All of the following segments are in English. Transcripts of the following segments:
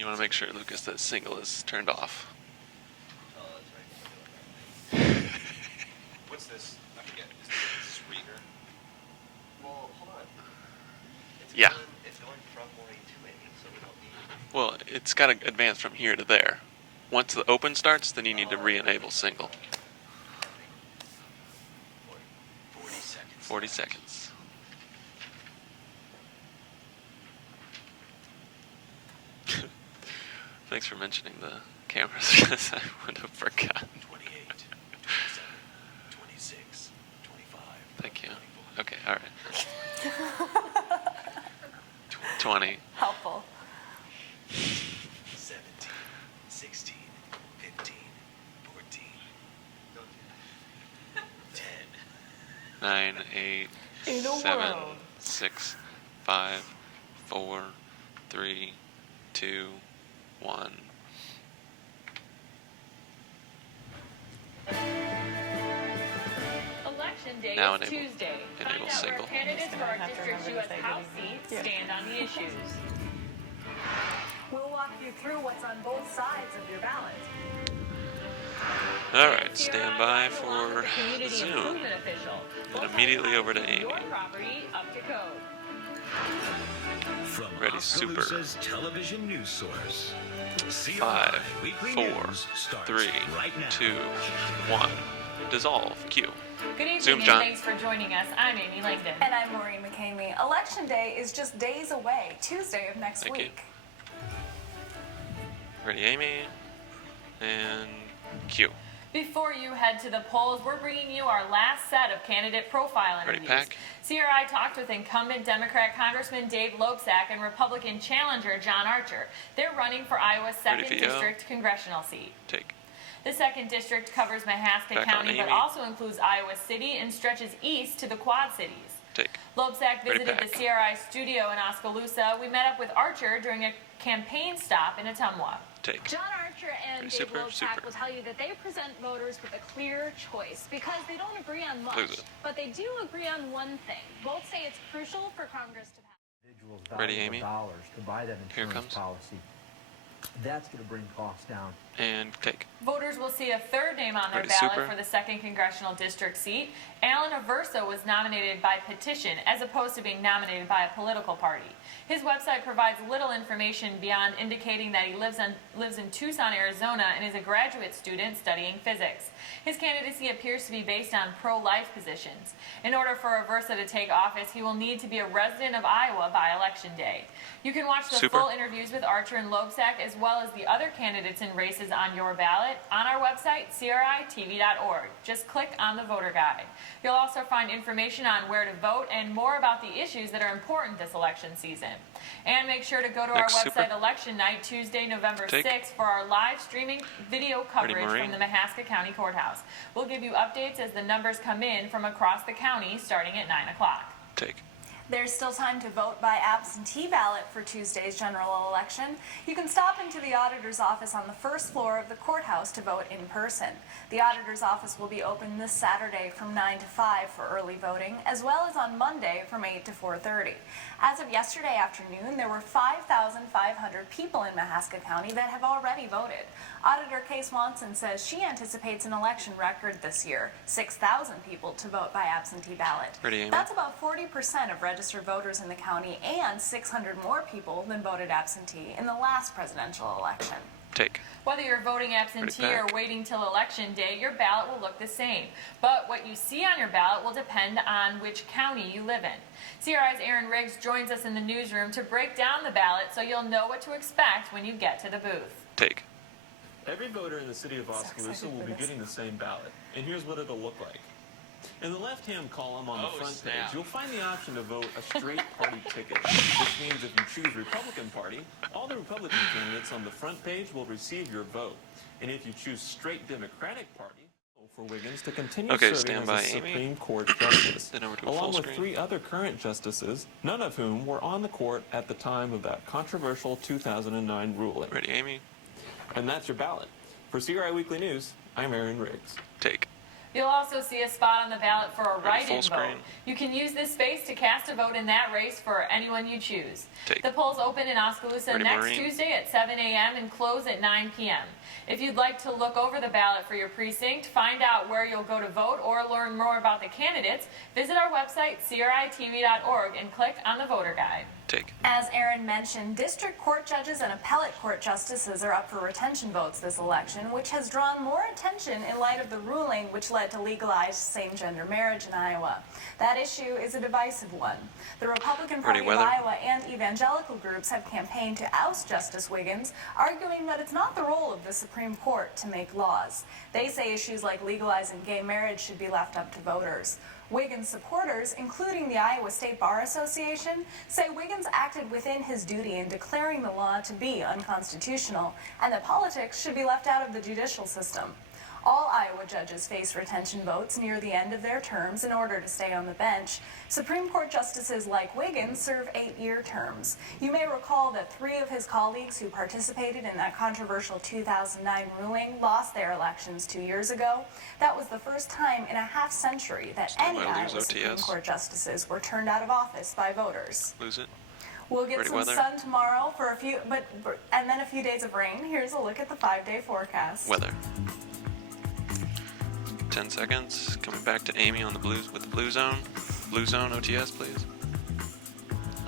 You want to make sure, Lucas, that single is turned off. Oh, that's right. What's this? I forget. Is this reader? Well, hold on. It's Yeah. It's going from 180 to 280, so we don't need... Well, it's got to advance from here to there. Once the open starts, then you need to re-enable single. 40 seconds. 40 seconds. Thanks for mentioning the cameras, because I would have forgotten. 28, 27, 26, 25. Thank you. Okay, all right. 20. Helpful. 17, 16, 15, 14, 10. 9, 8, 7, 6, 5, 4, 3, 2, 1. Election day Now is enable. Tuesday. Enable Find out single. where candidates for our Have to district's remember to U.S. say House good evening. seats stand on the issues. We'll walk you through what's on both sides of your ballot. All right, stand by for Community Zoom. improvement official. And immediately over to Amy. Your property up to code. From Ready, super. Oskaloosa's television news source. 5, Weekly 4, News starts 3, right now. 2, 1. Dissolve. Q. Good evening Zoom, and John. thanks for joining us. I'm Amy Langdon. And I'm Maureen McCamey. Election day is just days away, Tuesday of next Thank you. week. Ready, Amy. And Q. Before you head to the polls, we're bringing you our last set of candidate profile Ready, interviews. pack. CRI talked with incumbent Democrat Congressman Dave Loebsack and Republican challenger John Archer. They're running for Iowa's Ready 2nd for you. District congressional seat. Take. The 2nd District covers Mahaska Back on County, but Amy. also includes Iowa City and stretches east to the Quad Cities. Take. Loebsack Ready, visited the pack. CRI studio in Oskaloosa. We met up with Archer during a campaign stop in Ottumwa. Take. John Archer and Pretty Dave super, Loebsack super. will tell you that they present voters with a clear choice because they don't agree on Lose much, it. but they do agree on one thing. Both say it's crucial for Congress to pass. Individuals Ready, value the Amy? dollars to buy that Here insurance comes. policy. That's going to bring costs down. And take. Voters will see a third name on their Ready, ballot super. for the 2nd Congressional District seat. Alan Aversa was nominated by petition as opposed to being nominated by a political party. His website provides little information beyond indicating that he lives in Tucson, Arizona, and is a graduate student studying physics. His candidacy appears to be based on pro-life positions. In order for Aversa to take office, he will need to be a resident of Iowa by Election Day. You can watch the Super. full interviews with Archer and Loebsack as well as the other candidates in races on your ballot on our website, critv.org. Just click on the voter guide. You'll also find information on where to vote and more about the issues that are important this election season. And make sure to go to Next, our super. website election night, Tuesday, November Take. 6th, for our live streaming video coverage Maureen? from the Mahaska County Courthouse. We'll give you updates as the numbers come in from across the county starting at 9 o'clock. Take. There's still time to vote by absentee ballot for Tuesday's general election. You can stop into the auditor's office on the first floor of the courthouse to vote in person. The auditor's office will be open this Saturday from 9 to 5 for early voting, as well as on Monday from 8 to 4:30. As of yesterday afternoon, there were 5,500 people in Mahaska County that have already voted. Auditor Kay Swanson says she anticipates an election record this year, 6,000 people to vote by absentee ballot. Ready, Amy? That's about 40% of registered voters in the county and 600 more people than voted absentee in the last presidential election. Take. Whether you're voting absentee Ready, or back. waiting till election day, your ballot will look the same. But what you see on your ballot will depend on which county you live in. CRI's Aaron Riggs joins us in the newsroom to break down the ballot so you'll know what to expect when you get to the booth. Take. Every voter in the city of Oskaloosa will be getting the same ballot, and here's what it'll look like. In the left-hand column on the front page, you'll find the option to vote a straight party ticket, which means if you choose Republican Party, all the Republican candidates on the front page will receive your vote. And if you choose straight Democratic Party, for Wiggins to continue Okay, serving stand as by, a Amy. Supreme Court justice, Then over to a along full with screen. 3 other current justices, none of whom were on the court at the time of that controversial 2009 ruling. Ready, Amy? And that's your ballot. For CRI Weekly News, I'm Aaron Riggs. Take. You'll also see a spot on the ballot for a Ready, write-in full vote. screen. You can use this space to cast a vote in that race for anyone you choose. Take. The polls open in Oskaloosa Ready, next Maureen? Tuesday at 7 a.m. and close at 9 p.m. If you'd like to look over the ballot for your precinct, find out where you'll go to vote, or learn more about the candidates, visit our website, critv.org, and click on the voter guide. Take. As Aaron mentioned, district court judges and appellate court justices are up for retention votes this election, which has drawn more attention in light of the ruling which led to legalized same-gender marriage in Iowa. That issue is a divisive one. The Republican Party Ready, of weather? Iowa and evangelical groups have campaigned to oust Justice Wiggins, arguing that it's not the role of the Supreme Court to make laws. They say issues like legalizing gay marriage should be left up to voters. Wiggins supporters, including the Iowa State Bar Association, say Wiggins acted within his duty in declaring the law to be unconstitutional, and that politics should be left out of the judicial system. All Iowa judges face retention votes near the end of their terms in order to stay on the bench. Supreme Court justices like Wiggins serve 8-year terms. You may recall that 3 of his colleagues who participated in that controversial 2009 ruling lost their elections 2 years ago. That was the first time in a half-century that Stand any by, Iowa lose Supreme OTS. Court justices were turned out of office by voters. Lose it. We'll get Ready, some weather? sun tomorrow for a few, and then a few days of rain. Here's a look at the 5-day forecast. Weather. 10 seconds. Coming back to Amy on the blues with the blue zone. Blue zone OTS, please.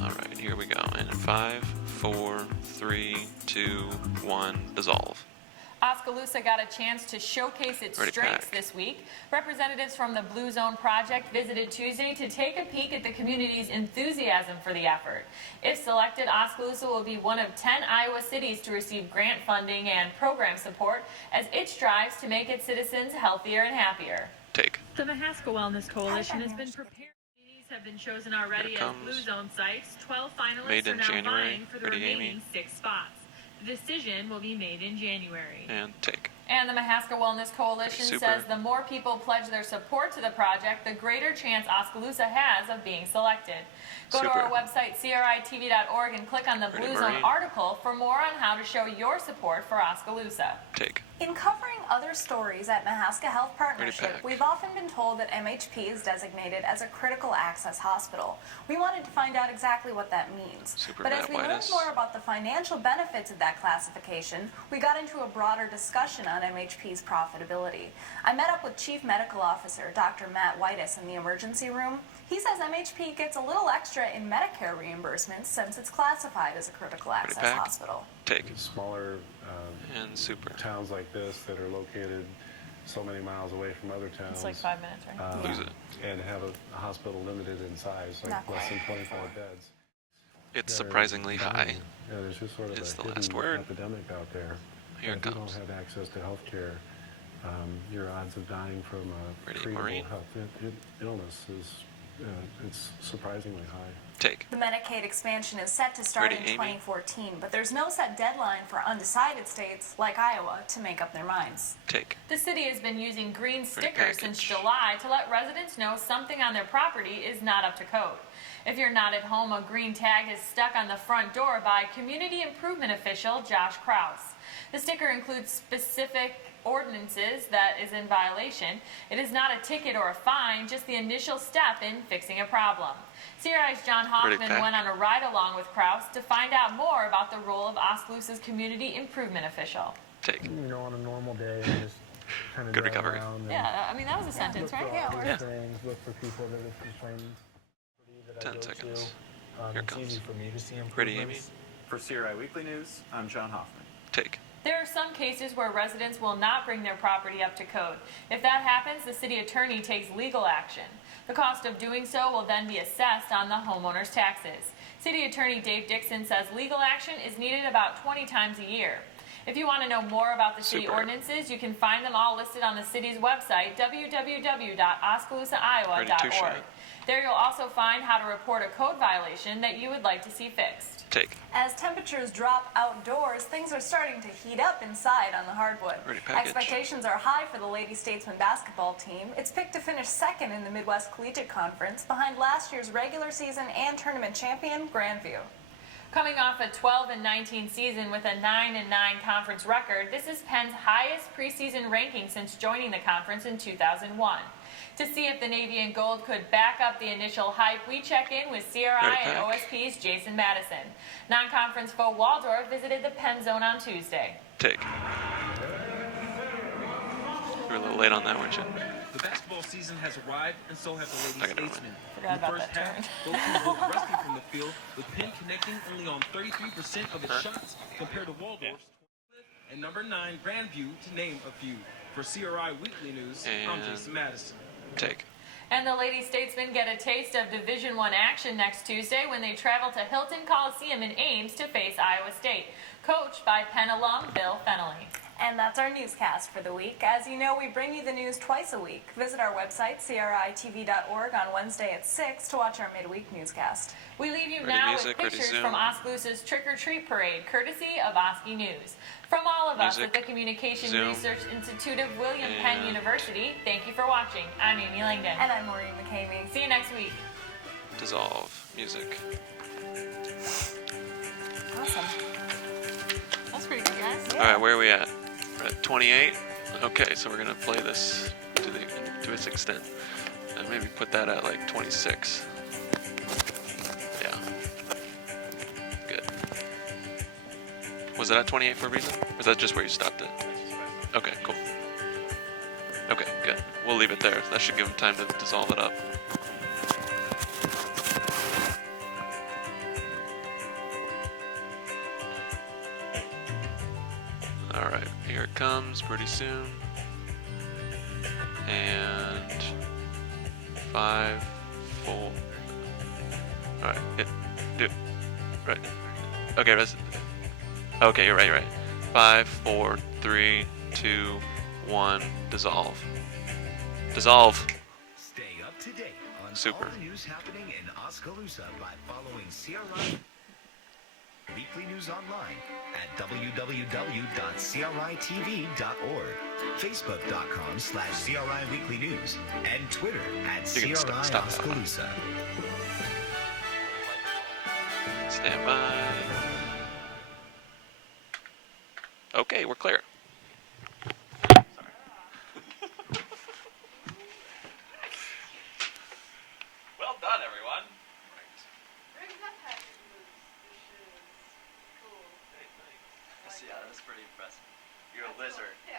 All right, here we go. And in 5, 4, 3, 2, 1, dissolve. Oskaloosa got a chance to showcase its Ready, strengths pack. this week. Representatives from the Blue Zone Project visited Tuesday to take a peek at the community's enthusiasm for the effort. If selected, Oskaloosa will be one of 10 Iowa cities to receive grant funding and program support as it strives to make its citizens healthier and happier. Take. The Mahaska Wellness Coalition has been Daniel. prepared. Communities have been chosen already Here it as Blue comes. Zone sites. 12 finalists Made are in now January. vying for the Ready, Amy? remaining 6 spots. The decision will be made in January. And take. And the Mahaska Wellness Coalition Super. says the more people pledge their support to the project, the greater chance Oskaloosa has of being selected. Go to Super. our website, critv.org, and click on the Ready, Blue Zone Maureen? article for more on how to show your support for Oskaloosa. Take. In covering other stories at Mahaska Health Partnership, pack. we've often been told that MHP is designated as a critical access hospital. We wanted to find out exactly what that means. Super But as we learned Vatwitis. more about the financial benefits of that classification, we got into a broader discussion on MHP's profitability. I met up with Chief Medical Officer Dr. Matt Whitus in the emergency room. He says MHP gets a little extra in Medicare reimbursements since it's classified as a critical access pack. hospital. Take. Smaller And super. towns like this that are located so many miles away from other towns. It's like 5 minutes, right? Lose it. And have a hospital limited in size, like Not less than quite. 24 beds. It's They're surprisingly dying. high. Yeah, there's just sort of Is a the hidden last word. epidemic out there. Here And it if you comes. don't have access to health care, your odds of dying from a Ready, treatable Maureen? health illness is it's surprisingly high. Take. The Medicaid expansion is set to start Ready, in Amy? 2014, but there's no set deadline for undecided states like Iowa to make up their minds. Take. The city has been using green Free stickers since package. July to let residents know something on their property is not up to code. If you're not at home, a green tag is stuck on the front door by community improvement official Josh Kraus. The sticker includes specific ordinances that is in violation. It is not a ticket or a fine, just the initial step in fixing a problem. CRI's John Ready, Hoffman pack. went on a ride-along with Kraus to find out more about the role of Oskaloosa's community improvement official. Take. You know, on a normal day, I just kind of Good drive recovery. around and Yeah, I mean, that was a sentence, look right? for Yeah, obvious Yeah. things, look for people that have complained that 10 I go seconds. to. Here It's comes. easy for me to see Ready, Amy? improvements. For CRI Weekly News, I'm John Hoffman. Take. There are some cases where residents will not bring their property up to code. If that happens, the city attorney takes legal action. The cost of doing so will then be assessed on the homeowner's taxes. City Attorney Dave Dixon says legal action is needed about 20 times a year. If you want to know more about the city Super. ordinances, you can find them all listed on the city's website, Ready, two www.oskaloosaiowa.org. shot. There you'll also find how to report a code violation that you would like to see fixed. Take. As temperatures drop outdoors, things are starting to heat up inside on the hardwood. Ready, package. Expectations are high for the Lady Statesman basketball team. It's picked to finish second in the Midwest Collegiate Conference, behind last year's regular season and tournament champion, Grandview. Coming off a 12-19 season with a 9-9 conference record, this is Penn's highest preseason ranking since joining the conference in 2001. To see if the Navy and Gold could back up the initial hype, we check in with CRI and OSP's Jason Madison. Non-conference foe Waldorf visited the Penn Zone on Tuesday. Take. You were a little late on that, weren't you? The basketball season has arrived, and so have the Lady Statesmen. Forgot In the about first that half, both teams looked rusty from the field, with Penn connecting only on 33% of its shots compared to Waldorf's 25th and number 9 Grandview, to name a few. For CRI Weekly News, I'm Jason Madison. Take. And the Lady Statesmen get a taste of Division I action next Tuesday when they travel to Hilton Coliseum in Ames to face Iowa State, coached by Penn alum Bill Fennelly. And that's our newscast for the week. As you know, we bring you the news twice a week. Visit our website, critv.org, on Wednesday at 6 to watch our midweek newscast. We leave you Ready now music, with ready pictures Zoom. from Oskaloosa's Trick-or-Treat Parade, courtesy of Oski News. From all of us Music, at the Communication Zoom. Research Institute of William Penn And- University, thank you for watching. I'm Amy Langdon. And I'm Maureen McCamey. See you next week. Dissolve. Music. Awesome. That's pretty good, guys. All right, where are we at? We're at 28. Okay, so we're gonna play this to its extent, and maybe put that at like 26. Yeah. Good. Was it at 28 for a reason? Or is that just where you stopped it? Okay, cool. Okay, good. We'll leave it there. That should give them time to dissolve it up. Alright, here it comes pretty soon. And 5, 4. Alright, right. Okay, okay, you're right. 5, 4, 3, 2, 1, dissolve. Dissolve. Stay up to date on Super. all the news happening in Oskaloosa by following CRI Weekly News online at www.critv.org, facebook.com/CRI Weekly News, and Twitter at You can CRI stop. Oskaloosa. Stand by. Okay, we're clear. Well done, everyone. Yeah, that was pretty impressive. You're a lizard.